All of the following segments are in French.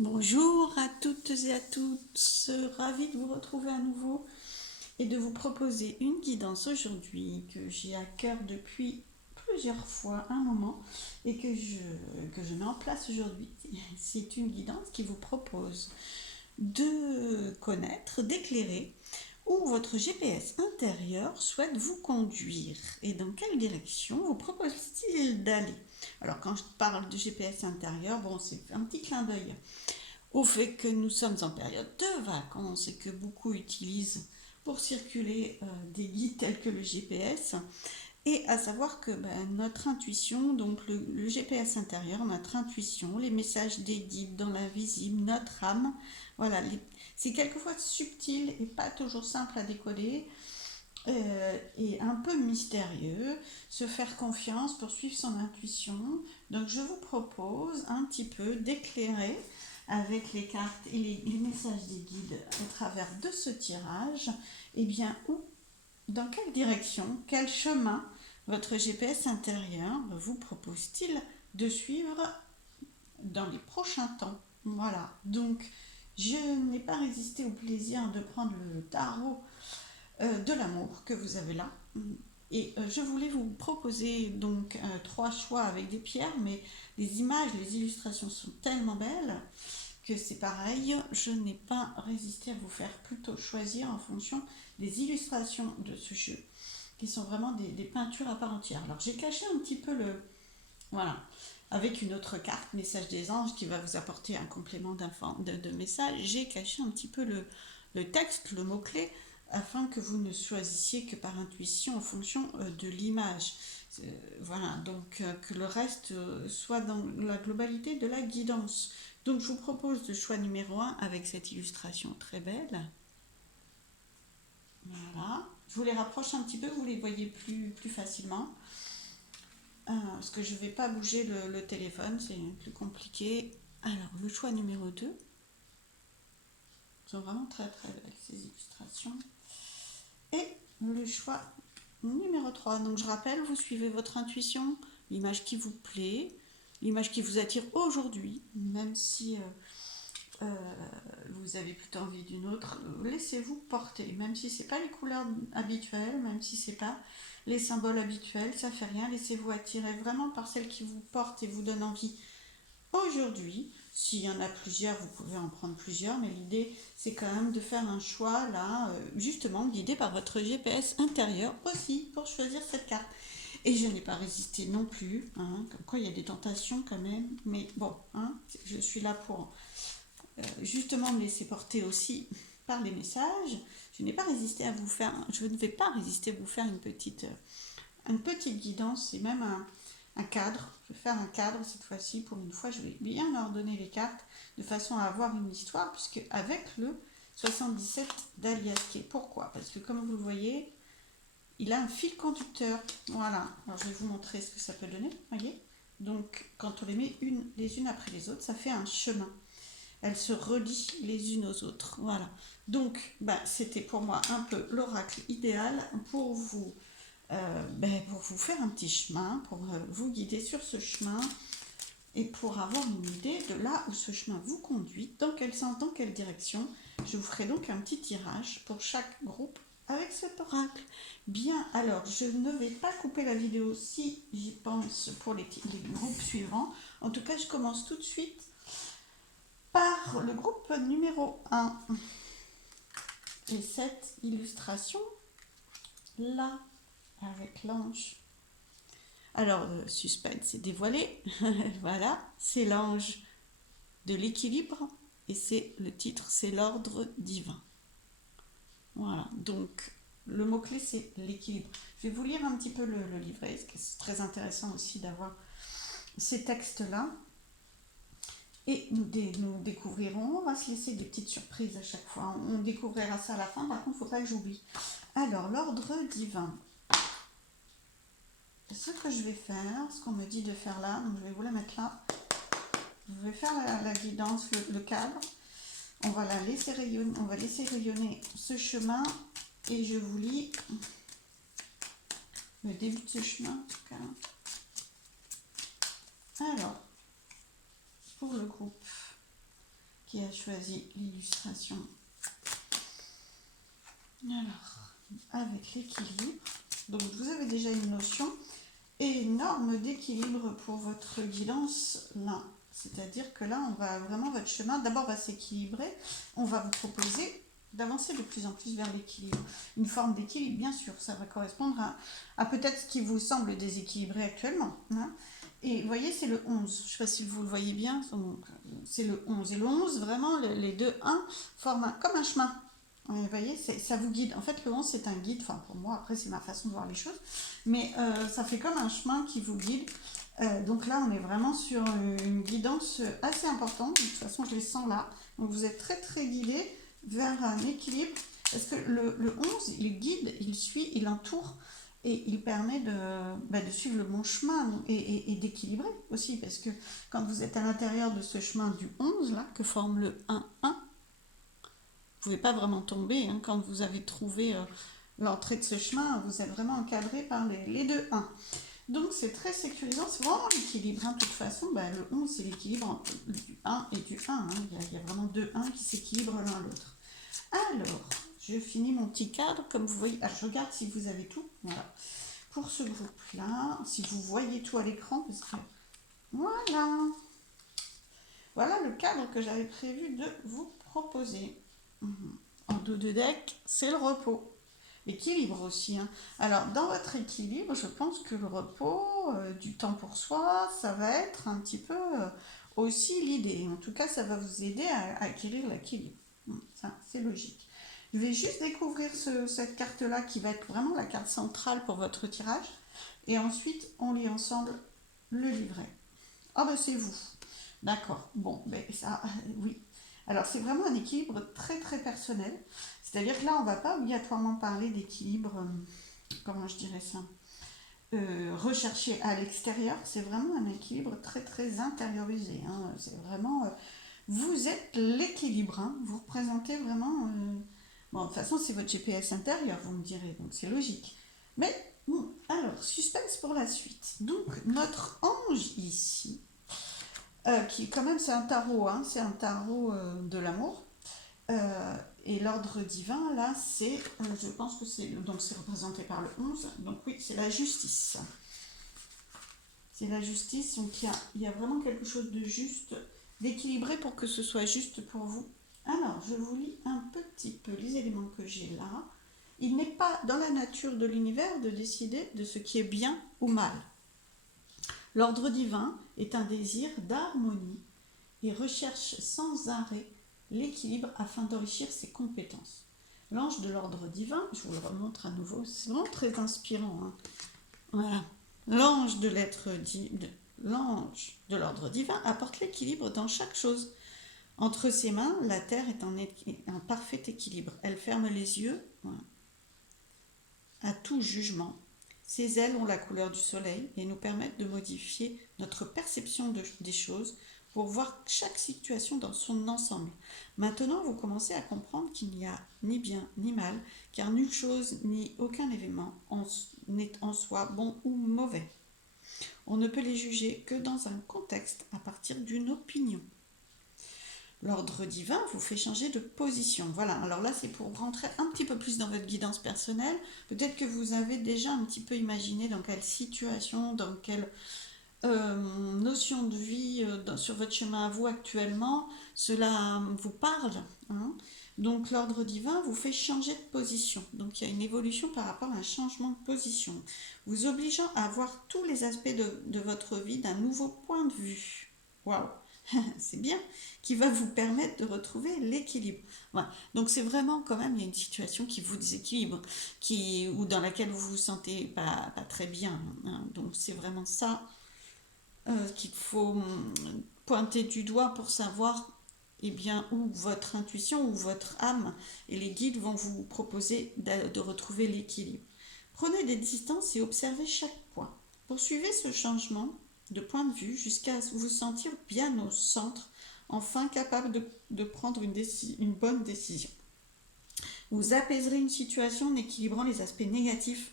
Bonjour à toutes et à tous, ravie de vous retrouver à nouveau et de vous proposer une guidance aujourd'hui que j'ai à cœur depuis plusieurs fois, un moment, et que je mets en place aujourd'hui. C'est une guidance qui vous propose de connaître, d'éclairer où votre GPS intérieur souhaite vous conduire et dans quelle direction vous propose-t-il d'aller. Alors quand je parle de GPS intérieur, bon, c'est un petit clin d'œil au fait que nous sommes en période de vacances et que beaucoup utilisent pour circuler des guides tels que le GPS. Et à savoir que notre intuition, donc le GPS intérieur, notre intuition, les messages des guides dans l'invisible, notre âme, voilà, c'est quelquefois subtil et pas toujours simple à décoder. Et un peu mystérieux, se faire confiance pour suivre son intuition. Donc je vous propose un petit peu d'éclairer avec les cartes et les messages des guides au travers de ce tirage, et bien où, dans quelle direction, quel chemin votre GPS intérieur vous propose-t-il de suivre dans les prochains temps. Voilà, donc je n'ai pas résisté au plaisir de prendre le tarot de l'amour que vous avez là. Et je voulais vous proposer donc trois choix avec des pierres, mais les images, les illustrations sont tellement belles que c'est pareil, je n'ai pas résisté à vous faire plutôt choisir en fonction des illustrations de ce jeu, qui sont vraiment des peintures à part entière. Alors j'ai caché un petit peu le... Voilà, avec une autre carte, message des anges, qui va vous apporter un complément de message, j'ai caché un petit peu le texte, le mot-clé, afin que vous ne choisissiez que par intuition en fonction de l'image. Voilà, donc que le reste soit dans la globalité de la guidance. Donc je vous propose le choix numéro 1 avec cette illustration très belle. Voilà, je vous les rapproche un petit peu, vous les voyez plus facilement. Parce que je ne vais pas bouger le téléphone, c'est plus compliqué. Alors, le choix numéro 2. Ils sont vraiment très très belles ces illustrations. Et le choix numéro 3. Donc je rappelle, vous suivez votre intuition, l'image qui vous plaît, l'image qui vous attire aujourd'hui, même si vous avez plutôt envie d'une autre, laissez-vous porter, même si c'est pas les couleurs habituelles, même si c'est pas les symboles habituels, ça fait rien, laissez-vous attirer vraiment par celle qui vous porte et vous donne envie aujourd'hui. S'il y en a plusieurs, vous pouvez en prendre plusieurs, mais l'idée c'est quand même de faire un choix là, justement guidé par votre GPS intérieur aussi pour choisir cette carte. Et je n'ai pas résisté non plus, hein, comme quoi il y a des tentations quand même, mais bon, hein, je suis là pour justement me laisser porter aussi par les messages. Je n'ai pas résisté à vous faire, je ne vais pas résister à vous faire une petite guidance et même un cadre. Je vais faire un cadre cette fois-ci. Pour une fois, je vais bien ordonner les cartes de façon à avoir une histoire, puisque avec le 77 d'Aliasquet. Pourquoi? Parce que comme vous le voyez, il a un fil conducteur. Voilà. Alors je vais vous montrer ce que ça peut donner. Voyez. Donc quand on les met les unes après les autres, ça fait un chemin. Elles se relient les unes aux autres. Voilà. Donc, c'était pour moi un peu l'oracle idéal pour vous faire un petit chemin, pour vous guider sur ce chemin et pour avoir une idée de là où ce chemin vous conduit, dans quel sens, dans quelle direction. Je vous ferai donc un petit tirage pour chaque groupe avec cet oracle. Bien, alors je ne vais pas couper la vidéo si j'y pense pour les groupes suivants. En tout cas, je commence tout de suite par le groupe numéro 1. Et cette illustration là, avec l'ange. Alors, le suspense est dévoilé. Voilà, c'est l'ange de l'équilibre et c'est le titre, c'est l'ordre divin. Voilà, donc le mot-clé c'est l'équilibre. Je vais vous lire un petit peu le livret, parce que c'est très intéressant aussi d'avoir ces textes-là. Et nous découvrirons, on va se laisser des petites surprises à chaque fois. On découvrira ça à la fin, par contre, il ne faut pas que j'oublie. Alors, l'ordre divin. Ce que je vais faire, ce qu'on me dit de faire là, donc je vais vous la mettre là. Je vais faire la guidance, le cadre. On va laisser rayonner ce chemin et je vous lis le début de ce chemin en tout cas. Alors, pour le groupe qui a choisi l'illustration. Alors, avec l'équilibre, donc vous avez déjà une notion énorme d'équilibre pour votre guidance là. C'est-à-dire que là, on va vraiment, votre chemin d'abord va s'équilibrer. On va vous proposer d'avancer de plus en plus vers l'équilibre. Une forme d'équilibre, bien sûr, ça va correspondre à peut-être ce qui vous semble déséquilibré actuellement. Hein. Et vous voyez, c'est le 11. Je ne sais pas si vous le voyez bien. C'est le 11. Et le 11, vraiment, les deux 1 forment comme un chemin. Vous voyez, ça vous guide. En fait, le 11, c'est un guide. Enfin, pour moi, après, c'est ma façon de voir les choses. Mais ça fait comme un chemin qui vous guide. Donc là, on est vraiment sur une guidance assez importante. De toute façon, je les sens là. Donc, vous êtes très, très guidé vers un équilibre. Parce que le 11, il guide, il suit, il entoure. Et il permet de suivre le bon chemin et d'équilibrer aussi. Parce que quand vous êtes à l'intérieur de ce chemin du 11, là, que forme le 1-1, vous ne pouvez pas vraiment tomber. Hein, quand vous avez trouvé l'entrée de ce chemin, vous êtes vraiment encadré par les deux 1. Donc c'est très sécurisant, c'est vraiment l'équilibre. Hein. De toute façon, le 11, c'est l'équilibre du 1 et du 1. Hein. Il y a vraiment deux 1 qui s'équilibrent l'un l'autre. Alors, je finis mon petit cadre, comme vous voyez. Je regarde si vous avez tout. Voilà. Pour ce groupe-là, si vous voyez tout à l'écran, parce que voilà. Voilà le cadre que j'avais prévu de vous proposer. En dos de deck, c'est le repos. L'équilibre aussi. Hein. Alors, dans votre équilibre, je pense que le repos, du temps pour soi, ça va être un petit peu aussi l'idée. En tout cas, ça va vous aider à acquérir l'équilibre. Ça, c'est logique. Je vais juste découvrir cette carte-là qui va être vraiment la carte centrale pour votre tirage. Et ensuite, on lit ensemble le livret. Ah ben c'est vous. D'accord. Bon, ben ça, oui. Alors c'est vraiment un équilibre très très personnel. C'est-à-dire que là, on ne va pas obligatoirement parler d'équilibre, comment je dirais ça, recherché à l'extérieur. C'est vraiment un équilibre très très intériorisé. Hein. C'est vraiment, vous êtes l'équilibre. Hein. Vous représentez vraiment. Bon, de toute façon, c'est votre GPS intérieur, vous me direz, donc c'est logique. Mais bon, alors, suspense pour la suite. Donc, notre ange ici, qui quand même, c'est un tarot, hein, c'est un tarot de l'amour. Et l'ordre divin, là, c'est, je pense que c'est représenté par le 11, donc oui, c'est la justice. C'est la justice, donc il y a vraiment quelque chose de juste, d'équilibré pour que ce soit juste pour vous. Alors, je vous lis un petit peu les éléments que j'ai là. Il n'est pas dans la nature de l'univers de décider de ce qui est bien ou mal. L'ordre divin est un désir d'harmonie et recherche sans arrêt l'équilibre afin d'enrichir ses compétences. L'ange de l'ordre divin, je vous le remontre à nouveau, c'est vraiment très inspirant. Hein. Voilà. L'ange de l'ordre divin apporte l'équilibre dans chaque chose. Entre ses mains, la terre est en parfait équilibre. Elle ferme les yeux à tout jugement. Ses ailes ont la couleur du soleil et nous permettent de modifier notre perception des choses pour voir chaque situation dans son ensemble. Maintenant, vous commencez à comprendre qu'il n'y a ni bien ni mal, car nulle chose ni aucun événement n'est en soi bon ou mauvais. On ne peut les juger que dans un contexte à partir d'une opinion. L'ordre divin vous fait changer de position. Voilà, alors là c'est pour rentrer un petit peu plus dans votre guidance personnelle. Peut-être que vous avez déjà un petit peu imaginé dans quelle situation, dans quelle notion de vie sur votre chemin à vous actuellement, cela vous parle. Hein. Donc l'ordre divin vous fait changer de position. Donc il y a une évolution par rapport à un changement de position, vous obligeant à voir tous les aspects de votre vie d'un nouveau point de vue. Waouh, c'est bien, qui va vous permettre de retrouver l'équilibre. Voilà. Donc c'est vraiment quand même, il y a une situation qui vous déséquilibre, ou dans laquelle vous vous sentez pas très bien. Hein. Donc c'est vraiment ça qu'il faut pointer du doigt pour savoir où votre intuition ou votre âme et les guides vont vous proposer de retrouver l'équilibre. Prenez des distances et observez chaque point. Poursuivez ce changement de point de vue jusqu'à vous sentir bien au centre, enfin capable de prendre une bonne décision. Vous apaiserez une situation en équilibrant les aspects négatifs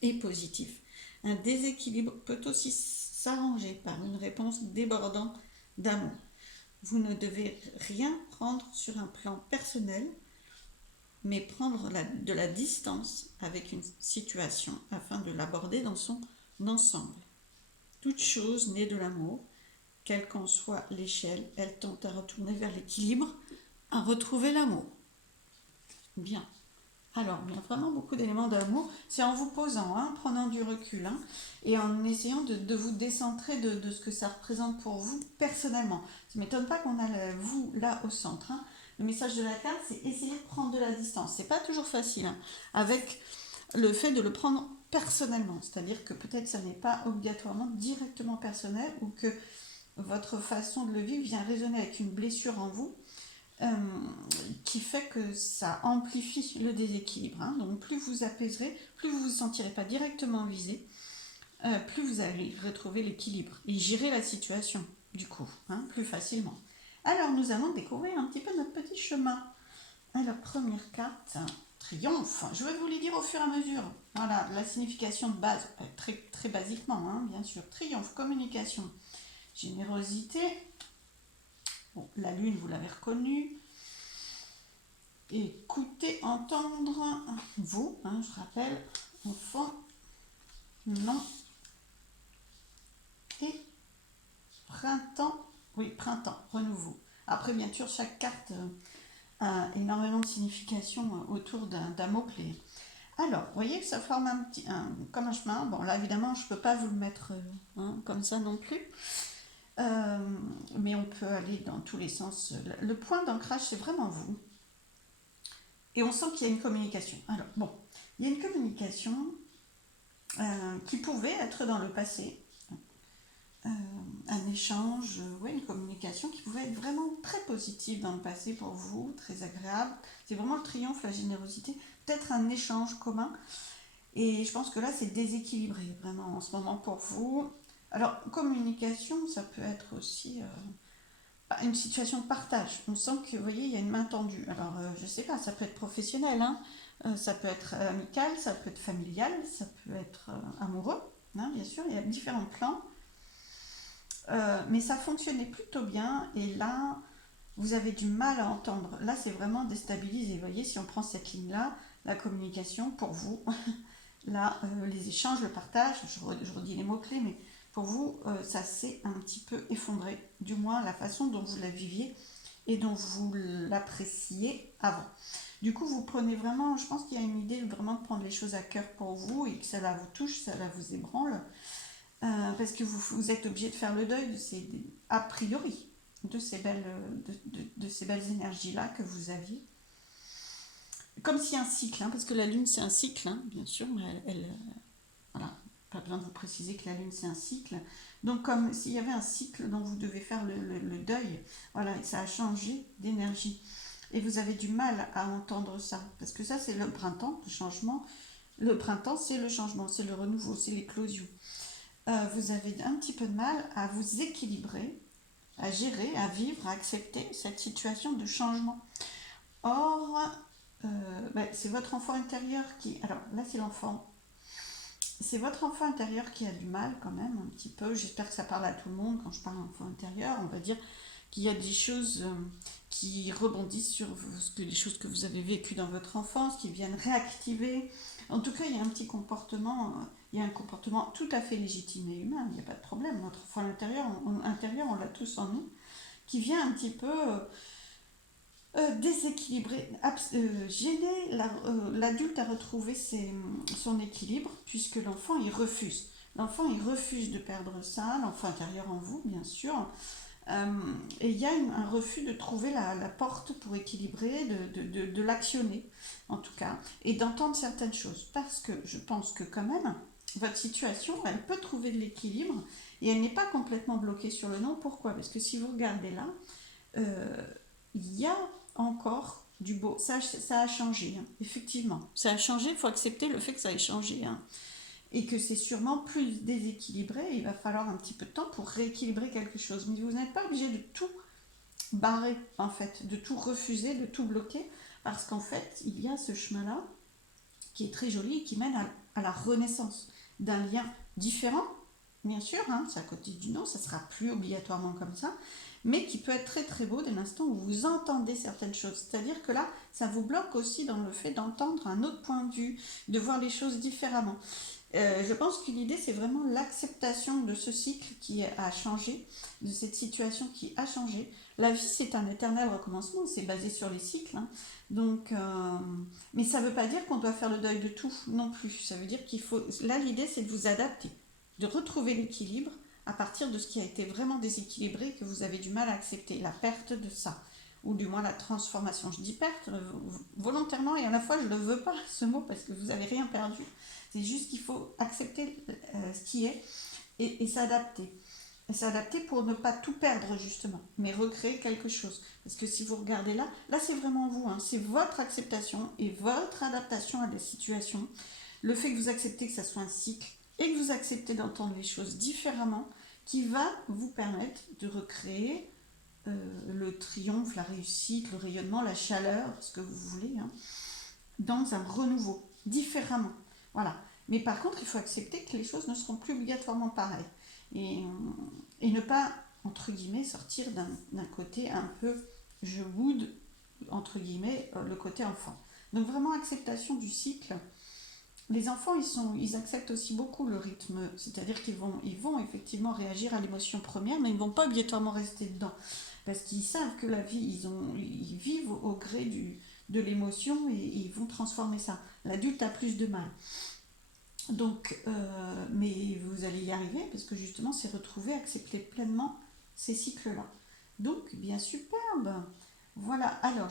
et positifs. Un déséquilibre peut aussi s'arranger par une réponse débordante d'amour. Vous ne devez rien prendre sur un plan personnel, mais prendre de la distance avec une situation afin de l'aborder dans son ensemble. Toute chose née de l'amour, quelle qu'en soit l'échelle, elle tente à retourner vers l'équilibre, à retrouver l'amour. Bien. Alors, il y a vraiment beaucoup d'éléments d'amour. C'est en vous posant, prenant du recul, et en essayant de vous décentrer de ce que ça représente pour vous personnellement. Ça ne m'étonne pas qu'on a vous là au centre. Le message de la carte, c'est essayer de prendre de la distance. C'est pas toujours facile, avec le fait de le prendre personnellement. C'est-à-dire que peut-être ça n'est pas obligatoirement directement personnel, ou que votre façon de le vivre vient résonner avec une blessure en vous, qui fait que ça amplifie le déséquilibre. Donc plus vous apaiserez, plus vous ne vous sentirez pas directement visé, plus vous allez retrouver l'équilibre et gérer la situation, du coup, plus facilement. Alors nous allons découvrir un petit peu notre petit chemin. Alors première carte, triomphe. Je vais vous les dire au fur et à mesure. Voilà, la signification de base, très, très basiquement, bien sûr. Triomphe, communication, générosité. Bon, la lune, vous l'avez reconnue. Écoutez, entendre, vous, je rappelle, enfant, non. Et printemps, oui, printemps, renouveau. Après, bien sûr, chaque carte a énormément de signification autour d'un mot-clé. Alors, vous voyez que ça forme comme un chemin. Bon, là, évidemment, je ne peux pas vous le mettre comme ça non plus. Mais on peut aller dans tous les sens. Le point d'ancrage, c'est vraiment vous. Et on sent qu'il y a une communication. Alors, bon, il y a une communication qui pouvait être dans le passé. Un échange, une communication qui pouvait être vraiment très positive dans le passé pour vous, très agréable. C'est vraiment le triomphe, la générosité. Peut-être un échange commun. Et je pense que là, c'est déséquilibré vraiment en ce moment pour vous. Alors, communication, ça peut être aussi une situation de partage. On sent que, vous voyez, il y a une main tendue. Alors, je sais pas, ça peut être professionnel, ça peut être amical, ça peut être familial, ça peut être amoureux, bien sûr, il y a différents plans. Mais ça fonctionnait plutôt bien, et là, vous avez du mal à entendre. Là, c'est vraiment déstabilisé. Vous voyez, si on prend cette ligne-là, la communication pour vous, là, les échanges, le partage, je redis les mots-clés, mais pour vous, ça s'est un petit peu effondré, du moins la façon dont vous la viviez et dont vous l'appréciez avant. Du coup, vous prenez vraiment, je pense qu'il y a une idée vraiment de prendre les choses à cœur pour vous, et que ça la vous touche, ça la vous ébranle, parce que vous êtes obligé de faire le deuil de ces, a priori, de ces belles énergies-là que vous aviez. Comme si un cycle, parce que la lune c'est un cycle, bien sûr, mais voilà, pas besoin de vous préciser que la lune c'est un cycle. Donc comme s'il y avait un cycle dont vous devez faire le deuil, voilà, et ça a changé d'énergie. Et vous avez du mal à entendre ça, parce que ça c'est le printemps, le changement. Le printemps c'est le changement, c'est le renouveau, c'est l'éclosion. Vous avez un petit peu de mal à vous équilibrer, à gérer, à vivre, à accepter cette situation de changement. Or, c'est votre enfant intérieur qui... Alors là, c'est l'enfant. C'est votre enfant intérieur qui a du mal quand même, un petit peu. J'espère que ça parle à tout le monde quand je parle d'enfant intérieur. On va dire qu'il y a des choses qui rebondissent sur les choses que vous avez vécues dans votre enfance, qui viennent réactiver. En tout cas, il y a un petit comportement, il y a un comportement tout à fait légitime et humain, il n'y a pas de problème. Notre enfant intérieur, on l'a tous en nous, qui vient un petit peu déséquilibrer, gêner l'adulte à retrouver son équilibre, puisque l'enfant il refuse. L'enfant il refuse de perdre ça, l'enfant intérieur en vous bien sûr. Et il y a un refus de trouver la porte pour équilibrer, de l'actionner en tout cas, et d'entendre certaines choses. Parce que je pense que quand même, votre situation, elle peut trouver de l'équilibre, et elle n'est pas complètement bloquée sur le non. Pourquoi? Parce que si vous regardez là, il y a encore du beau. Ça a changé, effectivement. Ça a changé, il faut accepter le fait que ça ait changé. Et que c'est sûrement plus déséquilibré. Il va falloir un petit peu de temps pour rééquilibrer quelque chose. Mais vous n'êtes pas obligé de tout barrer, en fait, de tout refuser, de tout bloquer, parce qu'en fait, il y a ce chemin-là qui est très joli et qui mène à la renaissance d'un lien différent, bien sûr, c'est à côté du non, ça sera plus obligatoirement comme ça, mais qui peut être très très beau dès l'instant où vous entendez certaines choses. C'est-à-dire que là, ça vous bloque aussi dans le fait d'entendre un autre point de vue, de voir les choses différemment. Je pense que l'idée, c'est vraiment l'acceptation de ce cycle qui a changé, de cette situation qui a changé. La vie, c'est un éternel recommencement, c'est basé sur les cycles. Hein. Donc, mais ça ne veut pas dire qu'on doit faire le deuil de tout non plus. Ça veut dire qu'il faut... Là, l'idée, c'est de vous adapter, de retrouver l'équilibre à partir de ce qui a été vraiment déséquilibré, que vous avez du mal à accepter, la perte de ça, ou du moins la transformation. Je dis perte volontairement et à la fois je ne le veux pas ce mot parce que vous n'avez rien perdu. C'est juste qu'il faut accepter ce qui est et s'adapter. S'adapter pour ne pas tout perdre justement, mais recréer quelque chose. Parce que si vous regardez là, là c'est vraiment vous, hein, c'est votre acceptation et votre adaptation à des situations. Le fait que vous acceptez que ça soit un cycle et que vous acceptez d'entendre les choses différemment, qui va vous permettre de recréer le triomphe, la réussite, le rayonnement, la chaleur, ce que vous voulez, hein, dans un renouveau, différemment. Voilà. Mais par contre, il faut accepter que les choses ne seront plus obligatoirement pareilles. Et ne pas, entre guillemets, sortir d'un côté un peu je boude, entre guillemets, le côté enfant. Donc vraiment acceptation du cycle. Les enfants, ils acceptent aussi beaucoup le rythme, c'est-à-dire ils vont effectivement réagir à l'émotion première, mais ils ne vont pas obligatoirement rester dedans, parce qu'ils savent que la vie, ils vivent au gré de l'émotion et ils vont transformer ça. L'adulte a plus de mal. Donc, mais vous allez y arriver, parce que justement, c'est retrouver, accepter pleinement ces cycles-là. Donc, bien superbe. Voilà, alors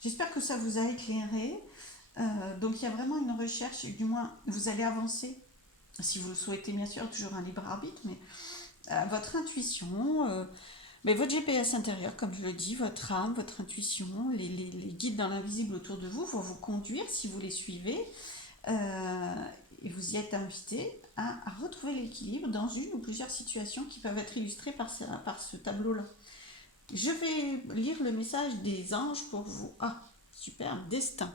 j'espère que ça vous a éclairé. Donc il y a vraiment une recherche, du moins vous allez avancer, si vous le souhaitez bien sûr, toujours un libre arbitre, mais votre intuition, mais votre GPS intérieur, comme je le dis, votre âme, votre intuition, les guides dans l'invisible autour de vous vont vous conduire si vous les suivez, et vous y êtes invité à retrouver l'équilibre dans une ou plusieurs situations qui peuvent être illustrées par ce tableau-là. Je vais lire le message des anges pour vous. Ah, super, destin.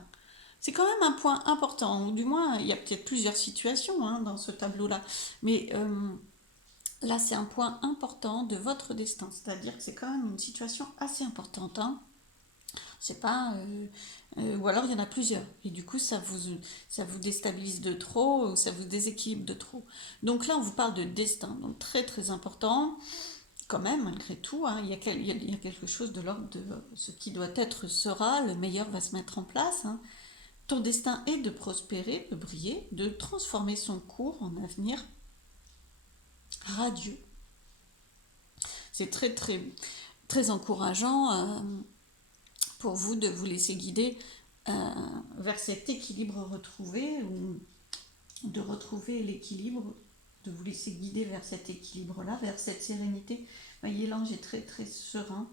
C'est quand même un point important, ou du moins il y a peut-être plusieurs situations hein, dans ce tableau-là, mais là c'est un point important de votre destin, c'est-à-dire que c'est quand même une situation assez importante. Hein. C'est pas, ou alors il y en a plusieurs, et du coup ça vous déstabilise de trop, ou ça vous déséquilibre de trop. Donc là on vous parle de destin, donc très très important. Quand même, malgré tout, hein, il y a quelque chose de l'ordre de ce qui doit être sera, le meilleur va se mettre en place. Hein. Ton destin est de prospérer, de briller, de transformer son cours en avenir radieux. C'est très très très encourageant pour vous de vous laisser guider vers cet équilibre retrouvé ou de retrouver l'équilibre, de vous laisser guider vers cet équilibre-là, vers cette sérénité. Vous voyez, l'ange est très très serein.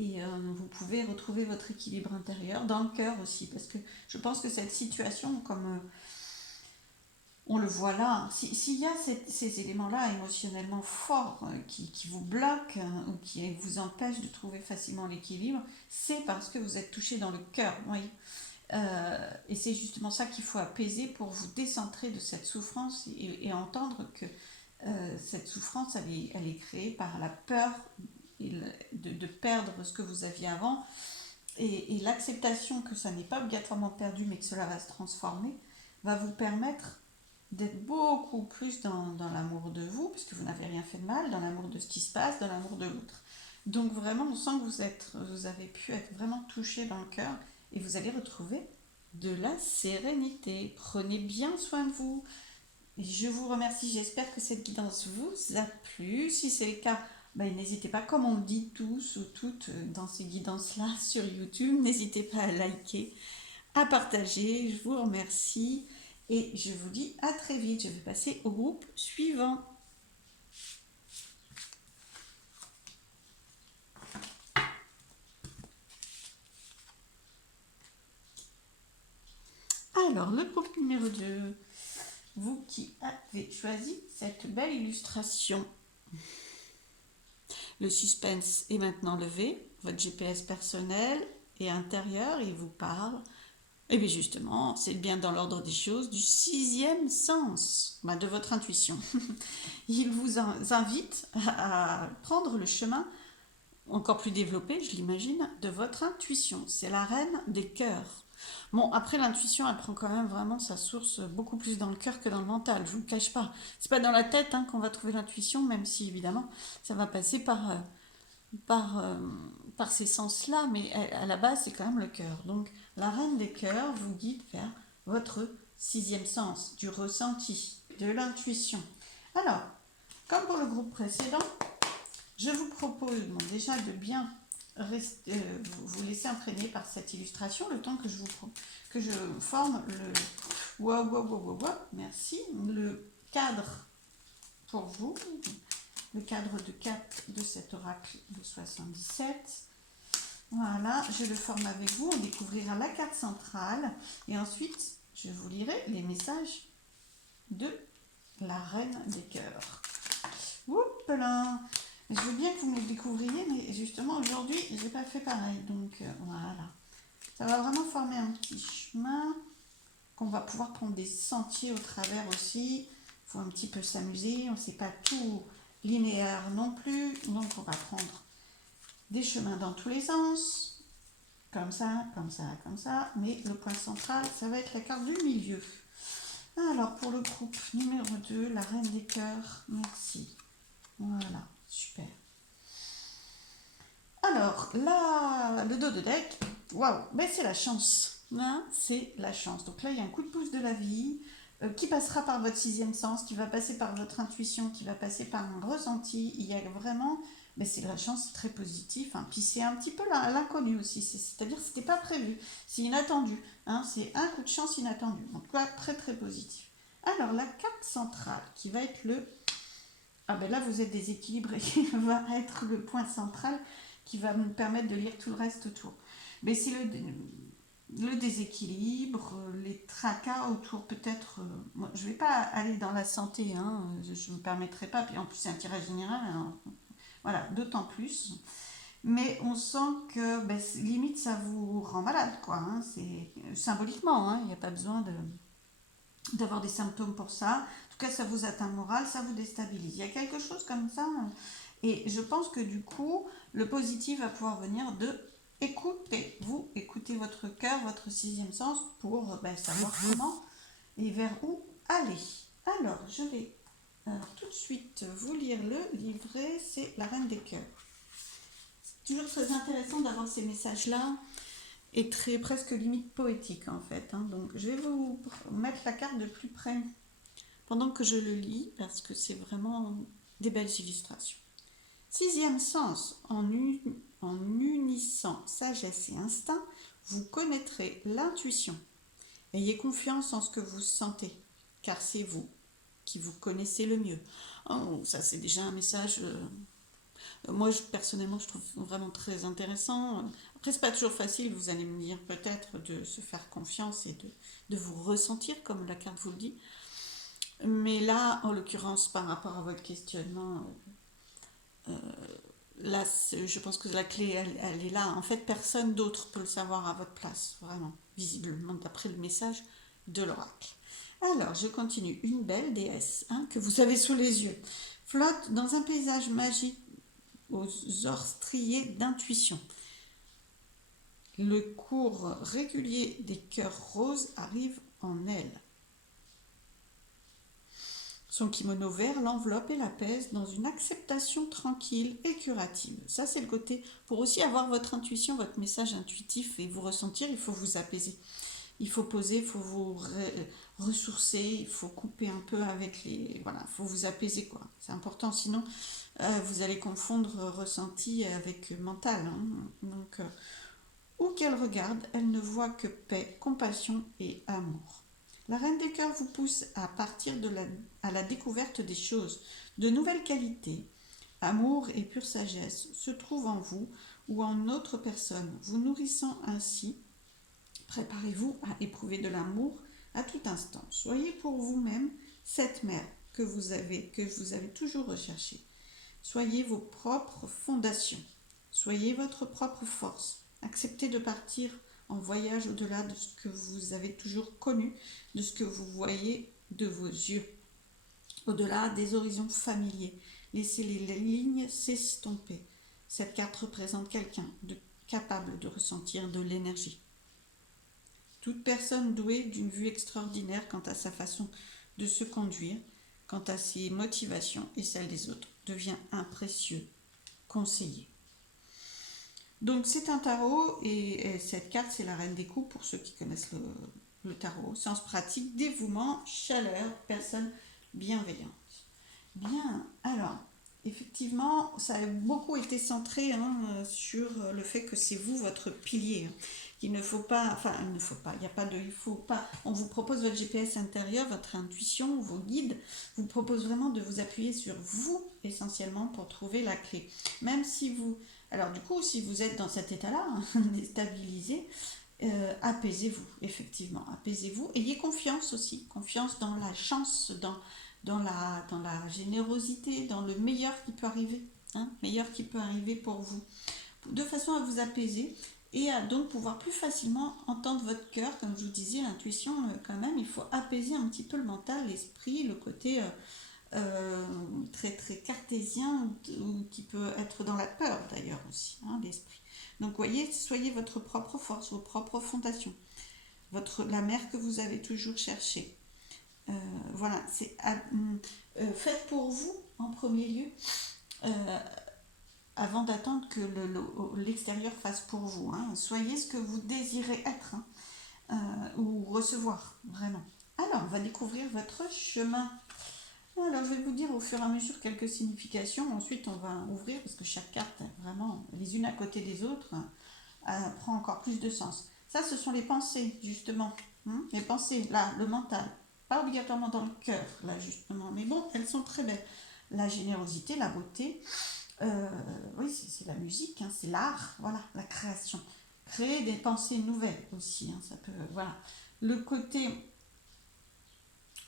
Et vous pouvez retrouver votre équilibre intérieur dans le cœur aussi, parce que je pense que cette situation, comme on le voit là, s'il y a ces éléments-là émotionnellement forts qui vous bloquent ou qui vous empêchent de trouver facilement l'équilibre, c'est parce que vous êtes touché dans le cœur, oui. Et c'est justement ça qu'il faut apaiser pour vous décentrer de cette souffrance et entendre que cette souffrance, elle est créée par la peur de perdre ce que vous aviez avant et l'acceptation que ça n'est pas obligatoirement perdu mais que cela va se transformer va vous permettre d'être beaucoup plus dans l'amour de vous puisque vous n'avez rien fait de mal, dans l'amour de ce qui se passe, dans l'amour de l'autre. Donc vraiment on sent que vous avez pu être vraiment touché dans le cœur et vous allez retrouver de la sérénité. Prenez bien soin de vous. Je vous remercie, j'espère que cette guidance vous a plu. Si c'est le cas, n'hésitez pas, comme on le dit tous ou toutes dans ces guidances-là sur YouTube, n'hésitez pas à liker, à partager. Je vous remercie et je vous dis à très vite. Je vais passer au groupe suivant. Alors, le groupe numéro 2, vous qui avez choisi cette belle illustration. Le suspense est maintenant levé, votre GPS personnel et intérieur, il vous parle. Et bien justement, c'est bien dans l'ordre des choses du 6e sens, de votre intuition. Il vous invite à prendre le chemin encore plus développée, je l'imagine, de votre intuition. C'est la reine des cœurs. Bon, après, l'intuition, elle prend quand même vraiment sa source beaucoup plus dans le cœur que dans le mental, je vous le cache pas. C'est pas dans la tête qu'on va trouver l'intuition, même si, évidemment, ça va passer par, euh, par ces sens-là, mais à la base, c'est quand même le cœur. Donc, la reine des cœurs vous guide vers votre sixième sens, du ressenti, de l'intuition. Alors, comme pour le groupe précédent, je vous propose déjà de bien vous laisser imprégner par cette illustration le temps que je forme merci, le cadre pour vous, le cadre de 4 de cet oracle de 77. Voilà, je le forme avec vous, on découvrira la carte centrale et ensuite je vous lirai les messages de la reine des cœurs. Oups là. Je veux bien que vous me le découvriez, mais justement aujourd'hui, je n'ai pas fait pareil. Donc voilà. Ça va vraiment former un petit chemin qu'on va pouvoir prendre des sentiers au travers aussi. Il faut un petit peu s'amuser. On ne sait pas tout linéaire non plus. Donc on va prendre des chemins dans tous les sens. Comme ça, comme ça, comme ça. Mais le point central, ça va être la carte du milieu. Alors pour le groupe numéro 2, la reine des cœurs, merci. Voilà, super. Alors, là, le dos de deck, waouh, ben c'est la chance. Hein, c'est la chance. Donc là, il y a un coup de pouce de la vie qui passera par votre sixième sens, qui va passer par votre intuition, qui va passer par un ressenti. Il y a vraiment, ben c'est la chance, c'est très positif. Hein. Puis c'est un petit peu l'inconnu aussi, c'est-à-dire que ce n'était pas prévu, c'est inattendu. Hein. C'est un coup de chance inattendu. En tout cas, très très positif. Alors, la carte centrale qui va être le... Ah ben là, vous êtes déséquilibré, va être le point central qui va me permettre de lire tout le reste autour. Mais c'est le déséquilibre, les tracas autour peut-être... moi, je ne vais pas aller dans la santé, hein, je ne me permettrai pas, puis en plus c'est un tirage général, hein, voilà, d'autant plus. Mais on sent que ben, limite ça vous rend malade, quoi. Hein, c'est symboliquement, hein, il n'y a pas besoin d'avoir des symptômes pour ça. En tout cas, ça vous atteint le moral, ça vous déstabilise. Il y a quelque chose comme ça. Et je pense que du coup, le positif va pouvoir venir de écouter. Vous écoutez votre cœur, votre sixième sens pour savoir comment et vers où aller. Alors, je vais tout de suite vous lire le livret. C'est La Reine des Cœurs. C'est toujours très intéressant d'avoir ces messages-là et très presque limite poétique en fait. Hein. Donc je vais vous mettre la carte de plus près pendant que je le lis parce que c'est vraiment des belles illustrations. Sixième sens, en unissant sagesse et instinct, vous connaîtrez l'intuition. Ayez confiance en ce que vous sentez, car c'est vous qui vous connaissez le mieux. Oh, ça c'est déjà un message... moi, personnellement, je trouve vraiment très intéressant. Après, c'est pas toujours facile, vous allez me dire peut-être, de se faire confiance et de vous ressentir, comme la carte vous le dit. Mais là, en l'occurrence, par rapport à votre questionnement, là, je pense que la clé, elle est là. En fait, personne d'autre peut le savoir à votre place, vraiment, visiblement, d'après le message de l'oracle. Alors, je continue. Une belle déesse que vous avez sous les yeux flotte dans un paysage magique aux ors striés d'intuition. Le cours régulier des cœurs roses arrive en elle. Son kimono vert l'enveloppe et l'apaise dans une acceptation tranquille et curative. Ça, c'est le côté... Pour aussi avoir votre intuition, votre message intuitif et vous ressentir, il faut vous apaiser. Il faut poser, il faut vous ressourcer, il faut couper un peu avec les... Voilà, il faut vous apaiser, quoi. C'est important, sinon vous allez confondre ressenti avec mental. Hein. Donc, où qu'elle regarde, elle ne voit que paix, compassion et amour. La Reine des Cœurs vous pousse à partir à la découverte des choses, de nouvelles qualités. Amour et pure sagesse se trouvent en vous ou en autre personne, vous nourrissant ainsi. Préparez-vous à éprouver de l'amour à tout instant. Soyez pour vous-même cette mère que vous avez toujours recherchée. Soyez vos propres fondations. Soyez votre propre force. Acceptez de partir en voyage au-delà de ce que vous avez toujours connu, de ce que vous voyez de vos yeux, au-delà des horizons familiers. Laissez les lignes s'estomper. Cette carte représente quelqu'un de capable de ressentir de l'énergie. Toute personne douée d'une vue extraordinaire quant à sa façon de se conduire, quant à ses motivations et celles des autres, devient un précieux conseiller. Donc c'est un tarot et cette carte c'est la reine des coups pour ceux qui connaissent le tarot. Sens pratique, dévouement, chaleur, personne bienveillante. Bien, alors effectivement ça a beaucoup été centré sur le fait que c'est vous votre pilier. Il ne faut pas, il n'y a pas de, il faut pas, on vous propose votre GPS intérieur, votre intuition, vos guides, vous propose vraiment de vous appuyer sur vous essentiellement pour trouver la clé. Même si vous, alors du coup, si vous êtes dans cet état-là, déstabilisé, apaisez-vous, effectivement, apaisez-vous, ayez confiance aussi, confiance dans la chance, dans la générosité, dans le meilleur qui peut arriver, meilleur qui peut arriver pour vous, de façon à vous apaiser et à donc pouvoir plus facilement entendre votre cœur, comme je vous disais, l'intuition quand même, il faut apaiser un petit peu le mental, l'esprit, le côté très très cartésien ou qui peut être dans la peur d'ailleurs aussi, l'esprit. Donc voyez, soyez votre propre force, vos propres fondations, la mère que vous avez toujours cherchée. Voilà, c'est faites pour vous en premier lieu. Avant d'attendre que l'extérieur fasse pour vous. Soyez ce que vous désirez être ou recevoir, vraiment. Alors, on va découvrir votre chemin. Alors, je vais vous dire au fur et à mesure quelques significations. Ensuite, on va ouvrir parce que chaque carte, vraiment, les unes à côté des autres, prend encore plus de sens. Ça, ce sont les pensées, justement. Les pensées, là, le mental. Pas obligatoirement dans le cœur, là, justement. Mais bon, elles sont très belles. La générosité, la beauté. Oui, c'est la musique, c'est l'art, voilà, la création. Créer des pensées nouvelles aussi, ça peut, voilà. Le côté,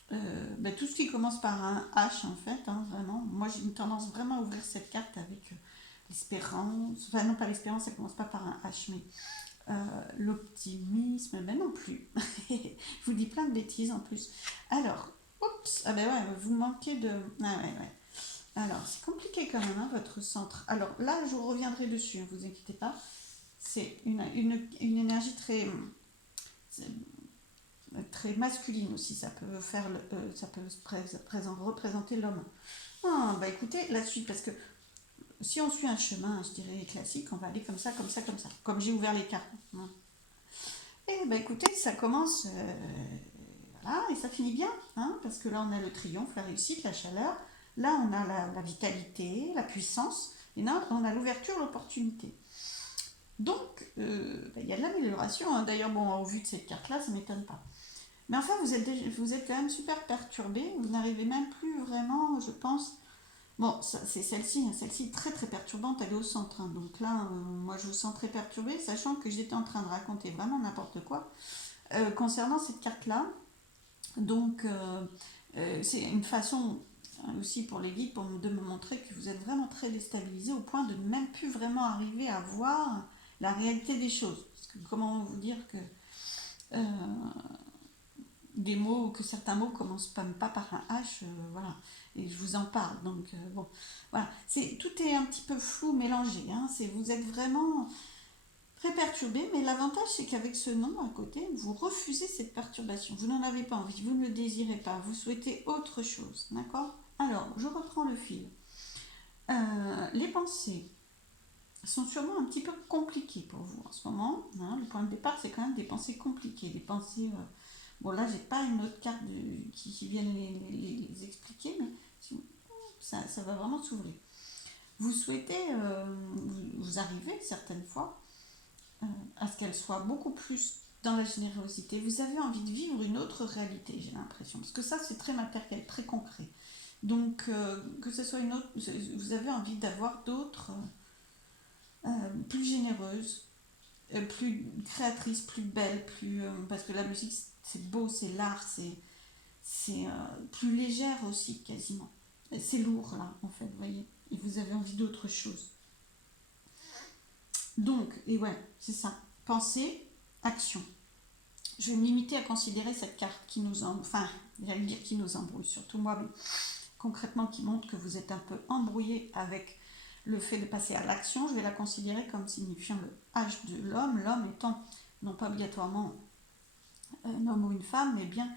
tout ce qui commence par un H en fait, vraiment. Moi j'ai une tendance vraiment à ouvrir cette carte avec l'espérance, enfin non pas l'espérance, elle commence pas par un H, mais l'optimisme, mais non plus. Je vous dis plein de bêtises en plus. Alors, oups, ah ben ouais, vous manquez de, ah ouais. Alors, c'est compliqué quand même, votre centre. Alors là, je reviendrai dessus, ne vous inquiétez pas. C'est une énergie très, très masculine aussi. Ça peut faire, ça peut représenter l'homme. Ah, bah écoutez, la suite, parce que si on suit un chemin, je dirais classique, on va aller comme ça, comme ça, comme ça. Comme j'ai ouvert les cartes. Et bah écoutez, ça commence, voilà, et ça finit bien, parce que là on a le triomphe, la réussite, la chaleur. Là, on a la vitalité, la puissance, et là, on a l'ouverture, l'opportunité. Donc, il y a de l'amélioration. D'ailleurs, bon, au vu de cette carte-là, ça ne m'étonne pas. Mais enfin, vous êtes quand même super perturbé. Vous n'arrivez même plus vraiment, je pense. Bon, c'est celle-ci. Celle-ci est très très perturbante. Elle est au centre. Donc là, moi, je vous sens très perturbé, sachant que j'étais en train de raconter vraiment n'importe quoi concernant cette carte-là. Donc, c'est une façon aussi pour les guides de me montrer que vous êtes vraiment très déstabilisé au point de ne même plus vraiment arriver à voir la réalité des choses. Parce que comment vous dire que des mots, que certains mots commencent même pas par un H, voilà, et je vous en parle. Donc bon, voilà, tout est un petit peu flou, mélangé. Vous êtes vraiment très perturbé, mais l'avantage c'est qu'avec ce nom à côté, vous refusez cette perturbation. Vous n'en avez pas envie, vous ne le désirez pas, vous souhaitez autre chose, d'accord? Alors, je reprends le fil. Les pensées sont sûrement un petit peu compliquées pour vous en ce moment. Le point de départ, c'est quand même des pensées compliquées, des pensées... bon, là, j'ai pas une autre carte qui vient les expliquer, mais ça va vraiment s'ouvrir. Vous souhaitez, vous arrivez certaines fois à ce qu'elle soit beaucoup plus dans la générosité. Vous avez envie de vivre une autre réalité, j'ai l'impression. Parce que ça, c'est très matériel, très concret. Donc, que ce soit une autre... Vous avez envie d'avoir d'autres plus généreuses, plus créatrices, plus belles, plus... parce que la musique, c'est beau, c'est l'art, c'est plus légère aussi, quasiment. C'est lourd, là, en fait, vous voyez. Et vous avez envie d'autre chose. Donc, et ouais, c'est ça. Pensée, action. Je vais me limiter à considérer cette carte qui nous j'allais dire qui nous embrouille, surtout moi, mais concrètement qui montre que vous êtes un peu embrouillé avec le fait de passer à l'action, je vais la considérer comme signifiant le H de l'homme, l'homme étant non pas obligatoirement un homme ou une femme, mais bien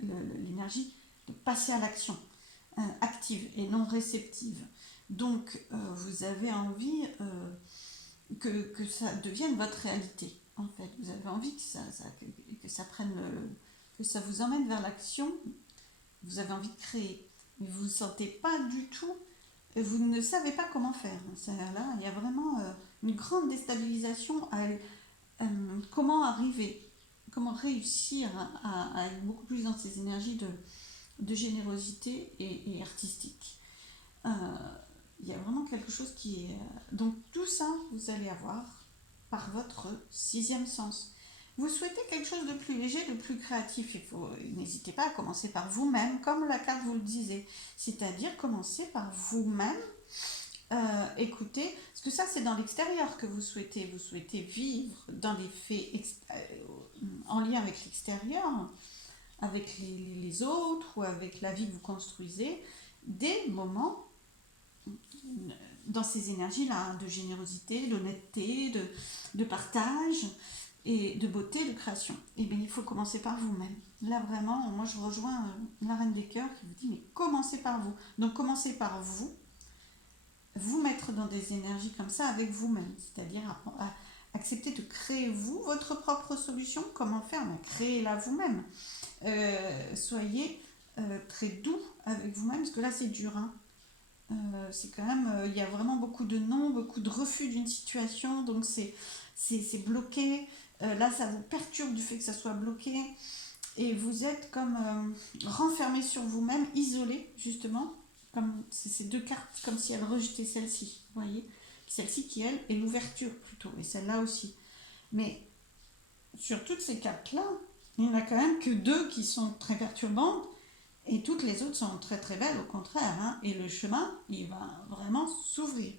l'énergie de passer à l'action, active et non réceptive. Donc vous avez envie que ça devienne votre réalité, en fait. Vous avez envie que ça prenne que ça vous emmène vers l'action. Vous avez envie de créer, mais vous ne sentez pas du tout, vous ne savez pas comment faire. Là, il y a vraiment une grande déstabilisation à comment arriver, comment réussir à être beaucoup plus dans ces énergies de générosité et artistique. Euh, il y a vraiment quelque chose qui est... Donc tout ça, vous allez avoir par votre sixième sens. Vous souhaitez quelque chose de plus léger, de plus créatif, n'hésitez pas à commencer par vous-même, comme la carte vous le disait. C'est-à-dire commencer par vous-même, écoutez, parce que ça c'est dans l'extérieur que vous souhaitez vivre dans les faits en lien avec l'extérieur, avec les autres ou avec la vie que vous construisez, des moments dans ces énergies-là, de générosité, d'honnêteté, de partage et de beauté, de création. Et bien il faut commencer par vous-même. Là vraiment, moi je rejoins la Reine des Cœurs qui vous dit mais commencez par vous. Donc commencez par vous mettre dans des énergies comme ça avec vous-même, c'est-à-dire à accepter de créer vous votre propre solution. Comment faire? Créez-la vous-même. Soyez très doux avec vous-même, parce que là c'est dur, hein. C'est quand même, il y a vraiment beaucoup de non, beaucoup de refus d'une situation, donc c'est bloqué. Là, ça vous perturbe du fait que ça soit bloqué, et vous êtes comme renfermé sur vous-même, isolé, justement, comme ces deux cartes, comme si elles rejetaient celle-ci, vous voyez, celle-ci qui, elle, est l'ouverture plutôt, et celle-là aussi. Mais sur toutes ces cartes-là, il n'y en a quand même que deux qui sont très perturbantes, et toutes les autres sont très très belles, au contraire, hein, et le chemin, il va vraiment s'ouvrir.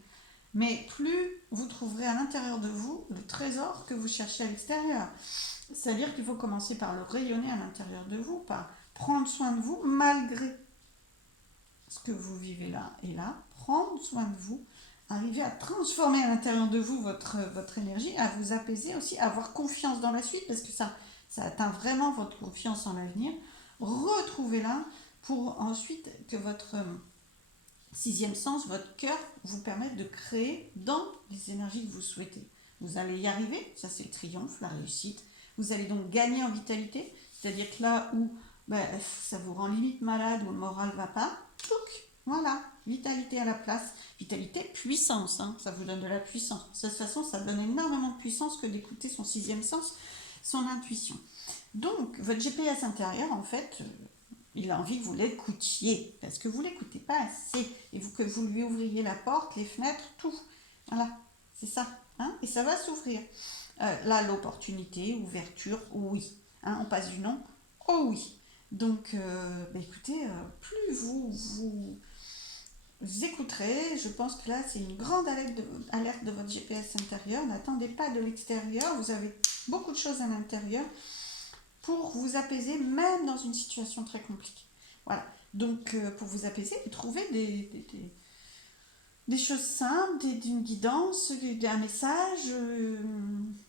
Mais plus vous trouverez à l'intérieur de vous le trésor que vous cherchez à l'extérieur. C'est-à-dire qu'il faut commencer par le rayonner à l'intérieur de vous, par prendre soin de vous malgré ce que vous vivez là et là, prendre soin de vous, arriver à transformer à l'intérieur de vous votre énergie, à vous apaiser aussi, à avoir confiance dans la suite, parce que ça atteint vraiment votre confiance en l'avenir. Retrouvez-la pour ensuite que votre sixième sens, votre cœur, vous permette de créer dans les énergies que vous souhaitez. Vous allez y arriver, ça c'est le triomphe, la réussite. Vous allez donc gagner en vitalité, c'est-à-dire que là où ça vous rend limite malade ou le moral ne va pas, voilà, vitalité à la place. Vitalité, puissance, hein, ça vous donne de la puissance. De toute façon, ça donne énormément de puissance que d'écouter son sixième sens, son intuition. Donc, votre GPS intérieur, en fait, il a envie que vous l'écoutiez, parce que vous ne l'écoutez pas assez, et que vous lui ouvriez la porte, les fenêtres, tout. Voilà, c'est ça. Hein, et ça va s'ouvrir. Là, l'opportunité, ouverture, oui. Hein, on passe du non au oui. Donc, écoutez, plus vous écouterez, je pense que là, c'est une grande alerte de votre GPS intérieur. N'attendez pas de l'extérieur, vous avez beaucoup de choses à l'intérieur pour vous apaiser, même dans une situation très compliquée. Voilà. Donc, pour vous apaiser, trouvez des choses simples, d'une guidance, un message,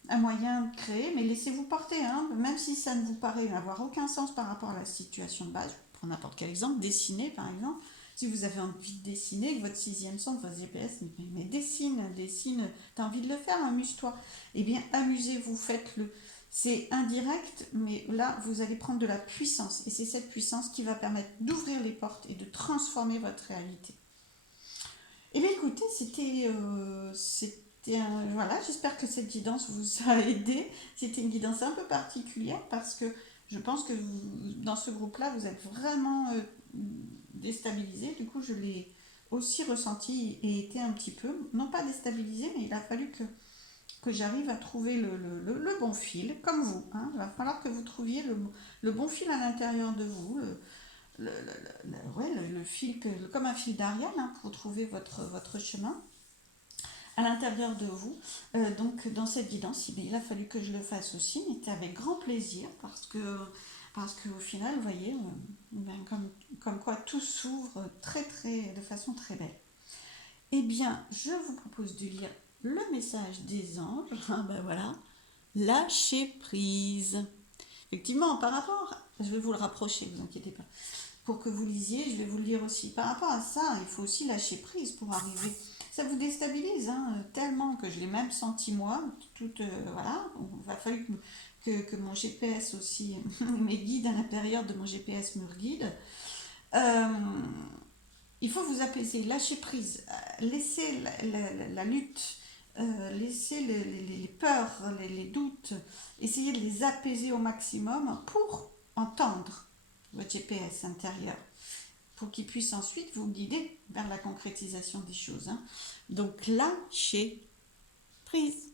un moyen de créer, mais laissez-vous porter, hein, même si ça ne vous paraît n'avoir aucun sens par rapport à la situation de base. Je prends n'importe quel exemple, dessiner par exemple. Si vous avez envie de dessiner, que votre sixième sens, votre GPS, mais dessine, t'as envie de le faire, amuse-toi. Eh bien, amusez-vous, faites-le. C'est indirect, mais là, vous allez prendre de la puissance. Et c'est cette puissance qui va permettre d'ouvrir les portes et de transformer votre réalité. Et bien écoutez, voilà, j'espère que cette guidance vous a aidé. C'était une guidance un peu particulière parce que je pense que dans ce groupe-là, vous êtes vraiment déstabilisé. Du coup, je l'ai aussi ressenti et été un petit peu, non pas déstabilisé, mais il a fallu que j'arrive à trouver le bon fil, comme vous. Hein. Il va falloir que vous trouviez le bon fil à l'intérieur de vous, le fil, comme un fil d'Ariane, hein, pour trouver votre chemin à l'intérieur de vous. Donc dans cette guidance, il a fallu que je le fasse aussi, mais c'était avec grand plaisir, parce qu'au final, vous voyez, comme quoi tout s'ouvre de façon très belle. Eh bien, je vous propose de lire le message des anges. Ah ben voilà, lâcher prise. Effectivement, par rapport, je vais vous le rapprocher, vous inquiétez pas. Pour que vous lisiez, je vais vous le lire aussi. Par rapport à ça, il faut aussi lâcher prise pour arriver. Ça vous déstabilise tellement que je l'ai même senti moi. Voilà, il va falloir que mon GPS aussi, mes guides à l'intérieur de mon GPS me guident. Euh, il faut vous apaiser, lâcher prise, laisser la lutte, laisser les peurs, les doutes, essayer de les apaiser au maximum pour entendre votre GPS intérieur, pour qu'il puisse ensuite vous guider vers la concrétisation des choses. Donc lâcher prise.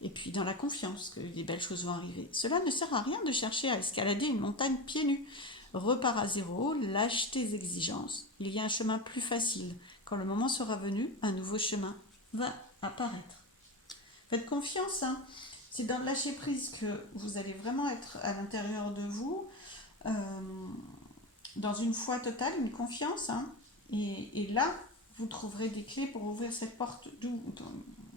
Et puis dans la confiance que des belles choses vont arriver. Cela ne sert à rien de chercher à escalader une montagne pieds nus. Repars à zéro, lâche tes exigences. Il y a un chemin plus facile. Quand le moment sera venu, un nouveau chemin va apparaître. Faites confiance. C'est dans le lâcher prise que vous allez vraiment être à l'intérieur de vous, euh, dans une foi totale, une confiance. Et là, vous trouverez des clés pour ouvrir cette porte,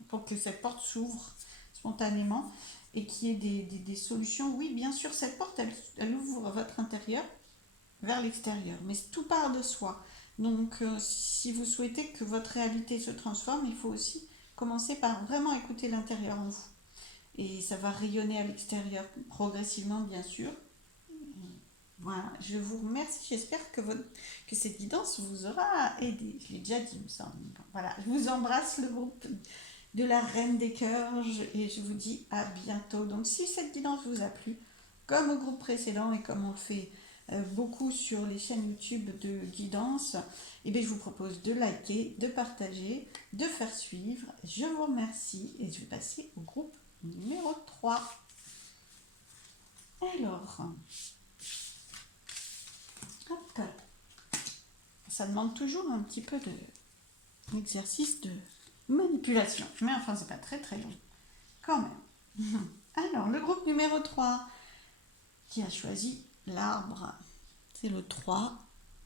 pour que cette porte s'ouvre spontanément et qu'il y ait des solutions. Oui, bien sûr, cette porte, elle ouvre votre intérieur vers l'extérieur, mais tout part de soi. Donc, si vous souhaitez que votre réalité se transforme, il faut aussi commencer par vraiment écouter l'intérieur en vous. Et ça va rayonner à l'extérieur progressivement, bien sûr. Voilà, je vous remercie. J'espère que cette guidance vous aura aidé. Je l'ai déjà dit, il me semble. Voilà, je vous embrasse, le groupe de la Reine des Cœurs, et je vous dis à bientôt. Donc, si cette guidance vous a plu, comme au groupe précédent et comme on le fait beaucoup sur les chaînes YouTube de guidance, eh bien, je vous propose de liker, de partager, de faire suivre. Je vous remercie et je vais passer au groupe numéro 3. Alors, hop, ça demande toujours un petit peu d'exercice de manipulation. Mais enfin, c'est pas très très long. Quand même. Alors, le groupe numéro 3 qui a choisi l'arbre, c'est le 3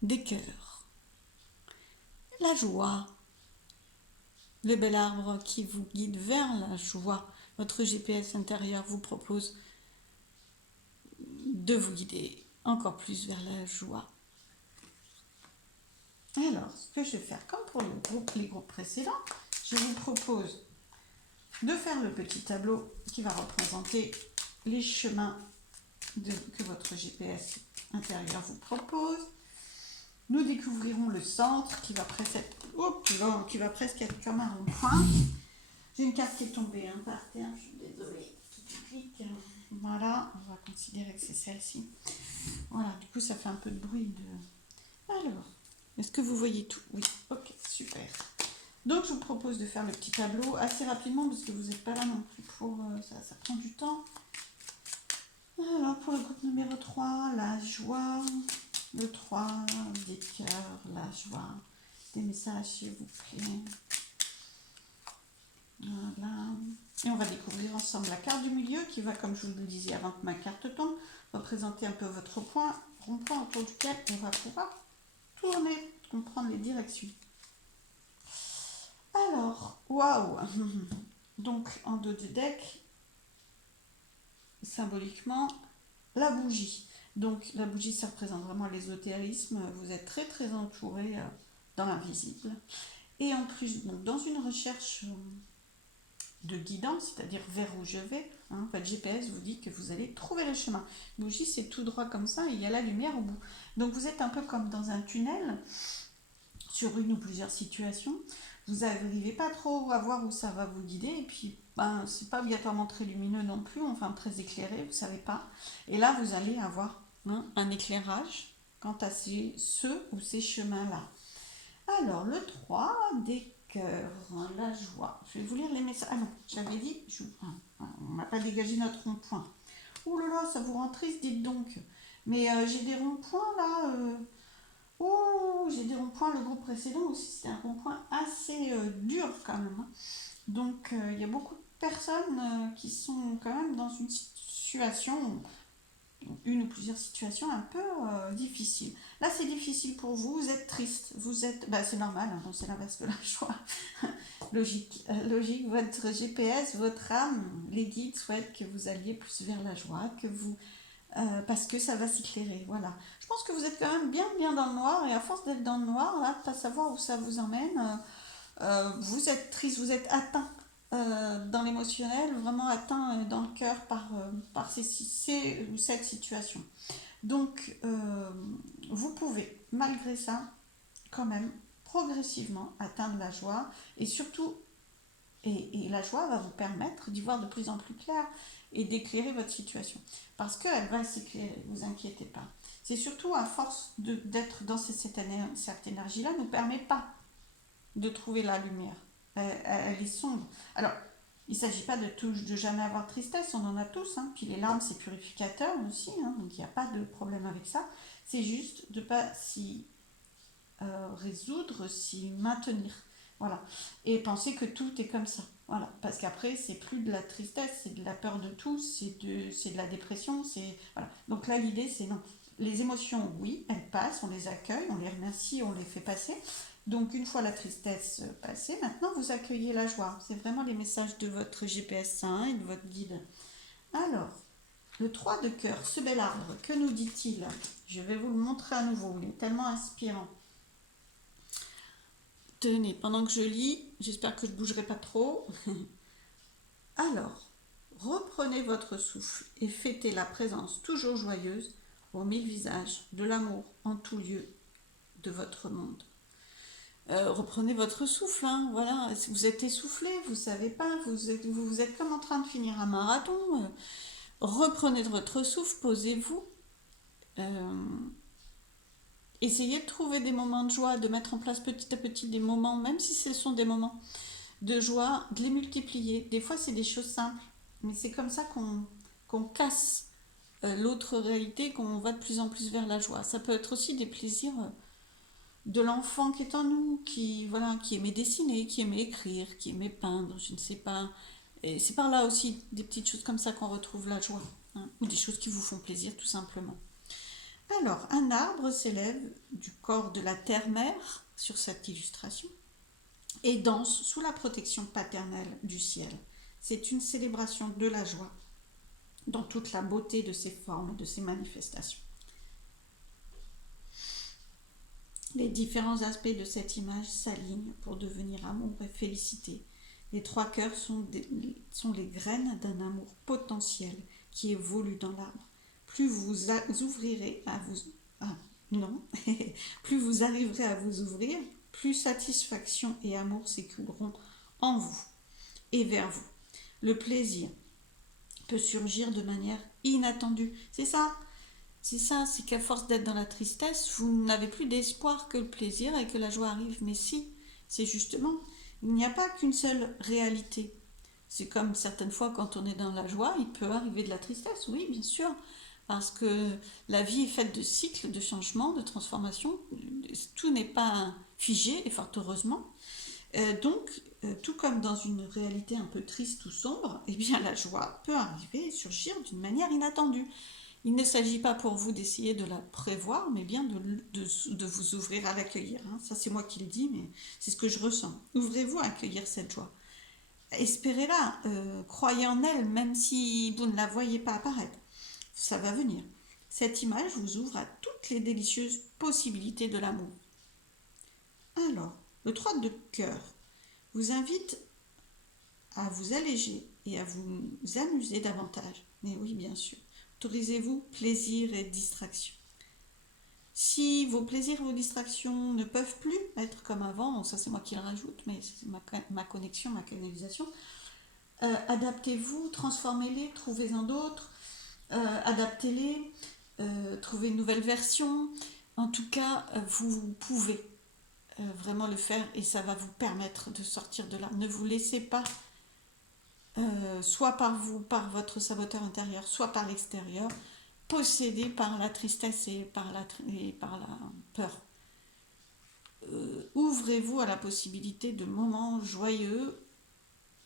des cœurs. La joie. Le bel arbre qui vous guide vers la joie. Votre GPS intérieur vous propose de vous guider encore plus vers la joie. Alors, ce que je vais faire, comme pour les groupes précédents, je vous propose de faire le petit tableau qui va représenter les chemins que votre GPS intérieur vous propose. Nous découvrirons le centre qui va presque être comme un rond-point. J'ai une carte qui est tombée par terre, je suis désolée. Voilà, on va considérer que c'est celle-ci. Voilà, du coup ça fait un peu de bruit. Alors, est-ce que vous voyez tout? Oui, ok, super. Donc je vous propose de faire le petit tableau assez rapidement parce que vous n'êtes pas là non plus pour ça prend du temps. Alors pour le groupe numéro 3, la joie, le 3 des cœurs, la joie, des messages s'il vous plaît. Voilà. Et on va découvrir ensemble la carte du milieu qui va, comme je vous le disais avant que ma carte tombe, représenter un peu votre rond-point autour duquel on va pouvoir tourner, comprendre les directions. Alors, waouh. Donc en dos du deck, symboliquement, la bougie. Donc la bougie, ça représente vraiment l'ésotérisme. Vous êtes très très entouré dans l'invisible. Et en plus, donc, dans une recherche de guidance, c'est-à-dire vers où je vais, votre GPS vous dit que vous allez trouver le chemin. Bougie, c'est tout droit comme ça, et il y a la lumière au bout. Donc vous êtes un peu comme dans un tunnel, sur une ou plusieurs situations. Vous n'arrivez pas trop à voir où ça va vous guider, et puis c'est pas obligatoirement très lumineux non plus, enfin très éclairé, vous savez pas. Et là, vous allez avoir un éclairage quant à ce ou ces chemins-là. Alors, le 3 des cœurs, la joie. Je vais vous lire les messages. Ah non, j'avais dit, on n'a pas dégagé notre rond-point. Ouh là là, ça vous rend triste, dites donc. Mais j'ai des ronds-points là. J'ai des ronds-points, le groupe précédent aussi, c'était un rond-point assez dur quand même. Donc, il y a beaucoup de personnes qui sont quand même dans une situation une ou plusieurs situations un peu difficiles. Là, c'est difficile pour vous, vous êtes triste, vous êtes... Bah, c'est normal, hein, non, c'est l'inverse de la joie. Logique. Logique, votre GPS, votre âme, les guides souhaitent que vous alliez plus vers la joie, que vous... parce que ça va s'éclairer, voilà. Je pense que vous êtes quand même bien dans le noir, et à force d'être dans le noir, là, de pas savoir où ça vous emmène, vous êtes triste, vous êtes atteint dans l'émotionnel, vraiment atteint dans le cœur par ou cette situation. Donc, vous pouvez, malgré ça, quand même, progressivement atteindre la joie, et surtout, et la joie va vous permettre d'y voir de plus en plus clair et d'éclairer votre situation. Parce qu'elle va s'éclairer, ne vous inquiétez pas. C'est surtout à force d'être dans cette énergie-là, ne nous permet pas de trouver la lumière. Elle est sombre. Alors, il ne s'agit pas de jamais avoir de tristesse, on en a tous, hein. Puis les larmes, c'est purificateur aussi, hein, donc il n'y a pas de problème avec ça. C'est juste de ne pas s'y résoudre, s'y maintenir. Voilà. Et penser que tout est comme ça. Voilà. Parce qu'après, c'est plus de la tristesse, c'est de la peur de tout, c'est de la dépression. Voilà. Donc là, l'idée, c'est non. Les émotions, oui, elles passent, on les accueille, on les remercie, on les fait passer. Donc une fois la tristesse passée, maintenant vous accueillez la joie. C'est vraiment les messages de votre GPS saint et de votre guide. Alors, le 3 de cœur, ce bel arbre, que nous dit-il? Je vais vous le montrer à nouveau, il est tellement inspirant. Tenez, pendant que je lis, j'espère que je ne bougerai pas trop. Alors, reprenez votre souffle et fêtez la présence toujours joyeuse aux 1000 visages de l'amour en tout lieu de votre monde. Reprenez votre souffle, hein, voilà. Vous êtes essoufflé, vous savez pas, vous êtes comme en train de finir un marathon. Reprenez votre souffle, posez-vous. Essayez de trouver des moments de joie, de mettre en place petit à petit des moments, même si ce sont des moments de joie, de les multiplier. Des fois, c'est des choses simples, mais c'est comme ça qu'on casse l'autre réalité, qu'on va de plus en plus vers la joie. Ça peut être aussi des plaisirs de l'enfant qui est en nous, qui aimait dessiner, qui aimait écrire, qui aimait peindre, je ne sais pas. Et c'est par là aussi des petites choses comme ça qu'on retrouve la joie, hein, ou des choses qui vous font plaisir tout simplement. Alors, un arbre s'élève du corps de la terre-mère sur cette illustration et danse sous la protection paternelle du ciel. C'est une célébration de la joie dans toute la beauté de ses formes et de ses manifestations. Les différents aspects de cette image s'alignent pour devenir amour et félicité. Les 3 cœurs sont les graines d'un amour potentiel qui évolue dans l'arbre. Plus vous ouvrirez à vous... Ah, non. Plus vous arriverez à vous ouvrir, plus satisfaction et amour s'écouleront en vous et vers vous. Le plaisir peut surgir de manière inattendue. C'est ça, c'est qu'à force d'être dans la tristesse, vous n'avez plus d'espoir que le plaisir et que la joie arrive. Mais si, c'est justement, il n'y a pas qu'une seule réalité. C'est comme certaines fois quand on est dans la joie, il peut arriver de la tristesse, oui, bien sûr, parce que la vie est faite de cycles, de changements, de transformations. Tout n'est pas figé, et fort heureusement. Donc, tout comme dans une réalité un peu triste ou sombre, eh bien la joie peut arriver et surgir d'une manière inattendue. Il ne s'agit pas pour vous d'essayer de la prévoir, mais bien de vous ouvrir à l'accueillir. Hein. Ça, c'est moi qui le dis, mais c'est ce que je ressens. Ouvrez-vous à accueillir cette joie. Espérez-la, croyez en elle, même si vous ne la voyez pas apparaître. Ça va venir. Cette image vous ouvre à toutes les délicieuses possibilités de l'amour. Alors, le 3 de cœur vous invite à vous alléger et à vous amuser davantage. Mais oui, bien sûr. Autorisez-vous plaisir et distraction. Si vos plaisirs et vos distractions ne peuvent plus être comme avant, bon, ça c'est moi qui le rajoute, mais c'est ma connexion, ma canalisation, adaptez-vous, transformez-les, trouvez-en d'autres, adaptez-les, trouvez une nouvelle version. En tout cas, vous pouvez vraiment le faire et ça va vous permettre de sortir de là. Ne vous laissez pas, soit par vous, par votre saboteur intérieur, soit par l'extérieur, possédé par la tristesse et par la peur. Ouvrez-vous à la possibilité de moments joyeux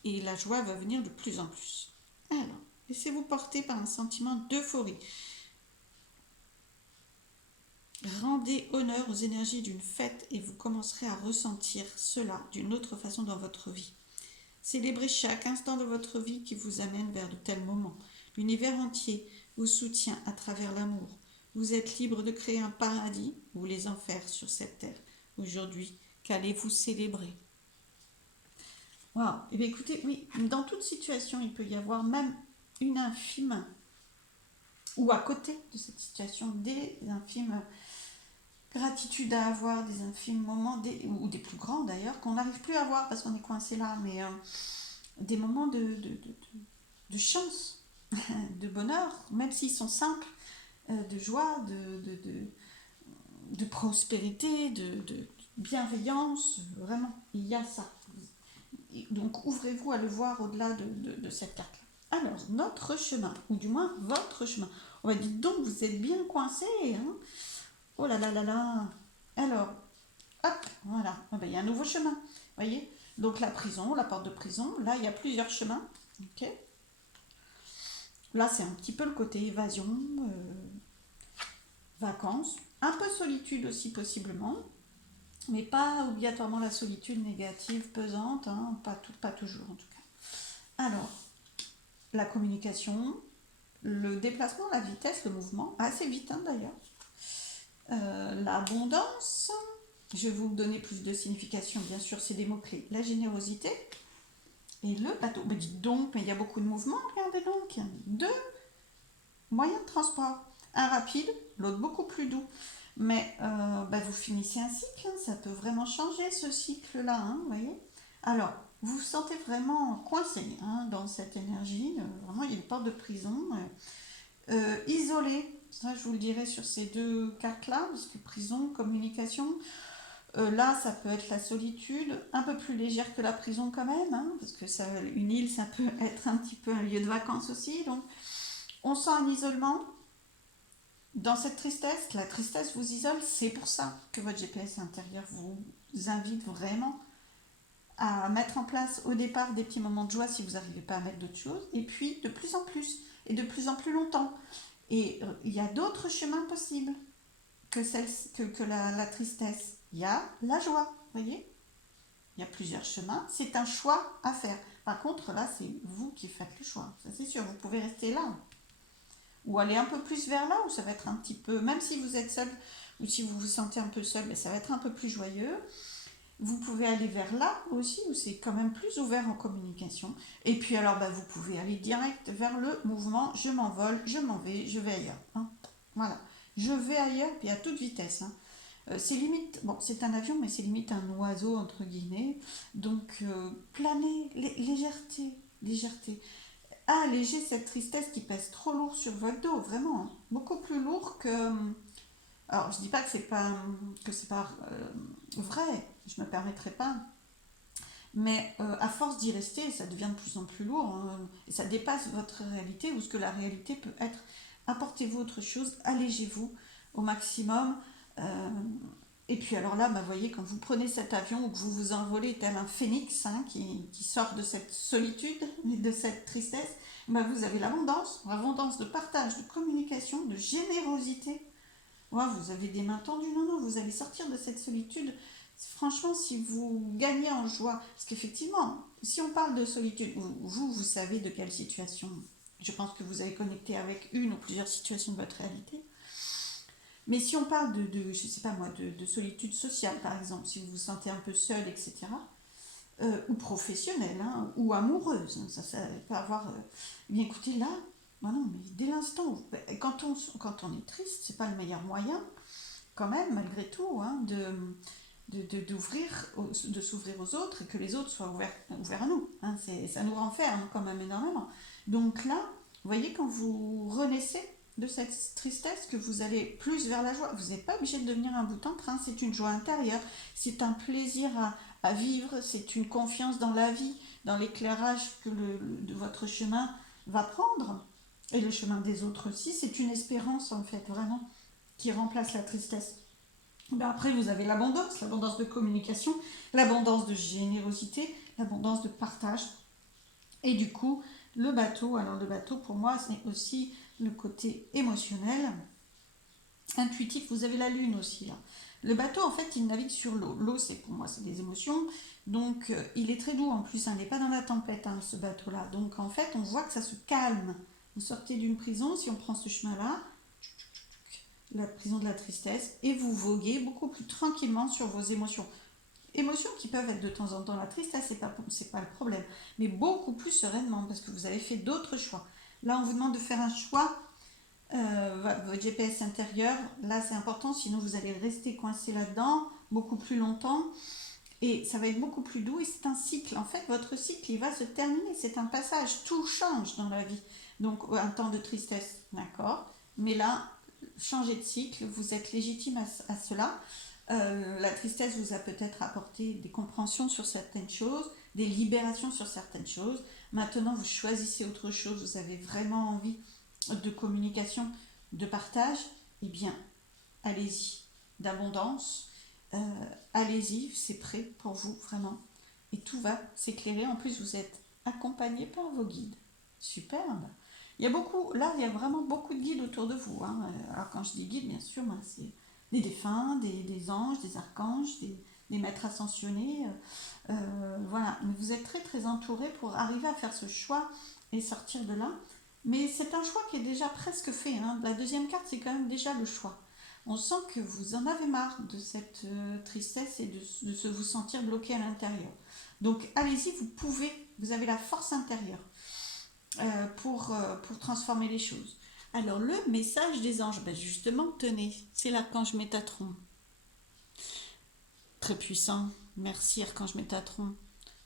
et la joie va venir de plus en plus. Alors, laissez-vous porter par un sentiment d'euphorie. Rendez honneur aux énergies d'une fête et vous commencerez à ressentir cela d'une autre façon dans votre vie. Célébrez chaque instant de votre vie qui vous amène vers de tels moments. L'univers entier vous soutient à travers l'amour. Vous êtes libre de créer un paradis ou les enfers sur cette terre. Aujourd'hui, qu'allez-vous célébrer? Waouh. Eh bien, écoutez, oui, dans toute situation, il peut y avoir même une infime, ou à côté de cette situation, des infimes gratitudes à avoir, des infimes moments, ou des plus grands d'ailleurs, qu'on n'arrive plus à voir parce qu'on est coincé là, mais des moments de chance, de bonheur, même s'ils sont simples, de joie, de prospérité, de bienveillance, vraiment, il y a ça. Donc ouvrez-vous à le voir au-delà de cette carte-là. Alors, notre chemin, ou du moins votre chemin. On va dire donc, vous êtes bien coincé. Hein. Oh là là là là. Alors, hop, voilà. Ah ben, il y a un nouveau chemin. Vous voyez? Donc la prison, la porte de prison. Là, il y a plusieurs chemins. Ok. Là, c'est un petit peu le côté évasion, vacances. Un peu solitude aussi, possiblement. Mais pas obligatoirement la solitude négative, pesante. Hein. Pas toujours, en tout cas. Alors, la communication, le déplacement, la vitesse, le mouvement, assez vite hein, d'ailleurs. L'abondance, je vais vous donner plus de signification, bien sûr, c'est des mots-clés. La générosité et le bateau. Mais dites donc, mais il y a beaucoup de mouvements, regardez donc. Deux moyens de transport. Un rapide, l'autre beaucoup plus doux. Mais vous finissez un cycle, hein, ça peut vraiment changer ce cycle-là, hein, vous voyez. Alors, vous vous sentez vraiment coincé hein, dans cette énergie. Vraiment, il y a une porte de prison. Isolé, ça je vous le dirai sur ces deux cartes-là, parce que prison, communication, là ça peut être la solitude, un peu plus légère que la prison quand même, hein, parce que ça, une île ça peut être un petit peu un lieu de vacances aussi, donc on sent un isolement dans cette tristesse, la tristesse vous isole, c'est pour ça que votre GPS intérieur vous invite vraiment à mettre en place au départ des petits moments de joie si vous n'arrivez pas à mettre d'autres choses, et puis de plus en plus, et de plus en plus longtemps. Et il y a d'autres chemins possibles que la tristesse. Il y a la joie, vous voyez. Il y a plusieurs chemins. C'est un choix à faire. Par contre, là, c'est vous qui faites le choix. Ça, c'est sûr. Vous pouvez rester là. Ou aller un peu plus vers là, où ça va être un petit peu... Même si vous êtes seul, ou si vous vous sentez un peu seul, mais ça va être un peu plus joyeux. Vous pouvez aller vers là aussi, où c'est quand même plus ouvert en communication. Et puis alors, vous pouvez aller direct vers le mouvement. Je m'envole, je m'en vais, je vais ailleurs. Hein. Voilà. Je vais ailleurs, puis à toute vitesse. Hein. C'est limite, bon, c'est un avion, mais c'est limite un oiseau, entre guillemets. Donc, planer, légèreté, légèreté. Alléger cette tristesse qui pèse trop lourd sur votre dos, vraiment. Hein. Beaucoup plus lourd que... Alors, je dis pas que c'est pas vrai, je me permettrai pas. Mais à force d'y rester, ça devient de plus en plus lourd. Hein, et ça dépasse votre réalité ou ce que la réalité peut être. Apportez-vous autre chose, allégez-vous au maximum. Euh, et puis alors là, vous voyez, quand vous prenez cet avion ou que vous vous envolez tel un phénix hein, qui sort de cette solitude, de cette tristesse, vous avez l'abondance de partage, de communication, de générosité. Ouais, vous avez des mains tendues, non, non, vous allez sortir de cette solitude. Franchement, si vous gagnez en joie, parce qu'effectivement, si on parle de solitude, vous savez de quelle situation, je pense que vous avez connecté avec une ou plusieurs situations de votre réalité. Mais si on parle je sais pas moi, de solitude sociale par exemple, si vous vous sentez un peu seul, etc., ou professionnelle, hein, ou amoureuse, hein, ça peut avoir... bien écoutez, là, non, mais dès l'instant, quand on est triste, c'est pas le meilleur moyen, quand même, malgré tout, hein, de s'ouvrir aux autres et que les autres soient ouverts à nous. Hein, ça nous renferme quand même énormément. Donc là, vous voyez, quand vous renaissez de cette tristesse, que vous allez plus vers la joie, vous n'êtes pas obligé de devenir un bout en train, c'est une joie intérieure, c'est un plaisir à vivre, c'est une confiance dans la vie, dans l'éclairage que de votre chemin va prendre, et le chemin des autres aussi, c'est une espérance en fait, vraiment, qui remplace la tristesse. Après, vous avez l'abondance de communication, l'abondance de générosité, l'abondance de partage. Et du coup, alors le bateau pour moi, c'est aussi le côté émotionnel. intuitif. Vous avez la lune aussi là. Le bateau, en fait, il navigue sur l'eau. L'eau, c'est pour moi, c'est des émotions. Donc, il est très doux en plus. Hein, il n'est pas dans la tempête, hein, ce bateau-là. Donc, en fait, on voit que ça se calme. Vous sortez d'une prison, si on prend ce chemin-là, la prison de la tristesse, et vous voguez beaucoup plus tranquillement sur vos émotions. Émotions qui peuvent être de temps en temps la tristesse, c'est pas le problème, mais beaucoup plus sereinement parce que vous avez fait d'autres choix. Là, on vous demande de faire un choix, votre GPS intérieur, là c'est important, sinon vous allez rester coincé là-dedans beaucoup plus longtemps et ça va être beaucoup plus doux et c'est un cycle. En fait, votre cycle, il va se terminer, c'est un passage, tout change dans la vie. Donc, un temps de tristesse, d'accord, mais là, changez de cycle, vous êtes légitime à cela. La tristesse vous a peut-être apporté des compréhensions sur certaines choses, des libérations sur certaines choses. Maintenant, vous choisissez autre chose, vous avez vraiment envie de communication, de partage, eh bien, allez-y, d'abondance, euh, allez-y, c'est prêt pour vous, vraiment. Et tout va s'éclairer. En plus, vous êtes accompagné par vos guides. Superbe. Il y a beaucoup, là, il y a vraiment beaucoup de guides autour de vous. Hein. Alors, quand je dis guides, bien sûr, moi, c'est des défunts, des anges, des archanges, des maîtres ascensionnés. Voilà. Mais vous êtes très, très entouré pour arriver à faire ce choix et sortir de là. Mais c'est un choix qui est déjà presque fait. Hein. La deuxième carte, c'est quand même déjà le choix. On sent que vous en avez marre de cette tristesse et de se vous sentir bloqué à l'intérieur. Donc allez-y, vous pouvez, vous avez la force intérieure pour transformer les choses. Alors le message des anges, ben justement, tenez, c'est l'archange Métatron. Très puissant. Merci archange Métatron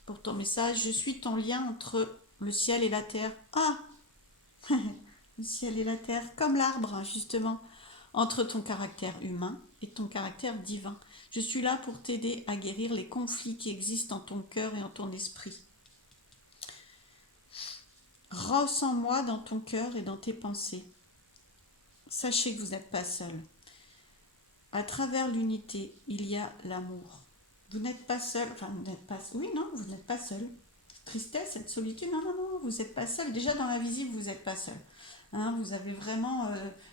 pour ton message. Je suis ton lien entre le ciel et la terre. Ah, le ciel et la terre, comme l'arbre, justement, entre ton caractère humain et ton caractère divin. Je suis là pour t'aider à guérir les conflits qui existent en ton cœur et en ton esprit. Ressens-moi dans ton cœur et dans tes pensées. Sachez que vous n'êtes pas seul. À travers l'unité, il y a l'amour. Vous n'êtes pas seul. Enfin, vous n'êtes pas. Oui, non, vous n'êtes pas seul. Tristesse, cette solitude, non, non, non, vous n'êtes pas seul. Déjà dans la visible, vous n'êtes pas seul. Hein, vous avez vraiment,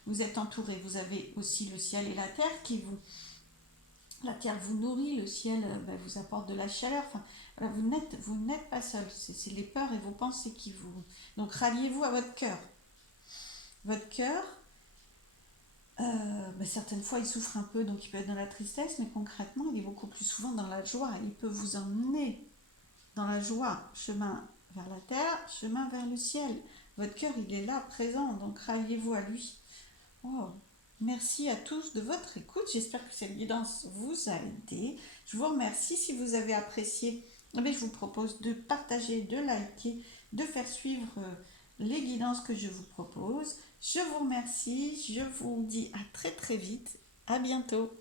vous êtes entouré. Vous avez aussi le ciel et la terre qui vous, la terre vous nourrit, le ciel vous apporte de la chaleur. Enfin, voilà, vous n'êtes pas seul. C'est les peurs et vos pensées qui vous. Donc ralliez-vous à votre cœur. Votre cœur, certaines fois il souffre un peu, donc il peut être dans la tristesse, mais concrètement il est beaucoup plus souvent dans la joie. Il peut vous emmener dans la joie, chemin vers la terre, chemin vers le ciel. Votre cœur, il est là, présent, donc ralliez-vous à lui. Oh, merci à tous de votre écoute. J'espère que cette guidance vous a aidé. Je vous remercie. Si vous avez apprécié, je vous propose de partager, de liker, de faire suivre les guidances que je vous propose. Je vous remercie. Je vous dis à très très vite. À bientôt.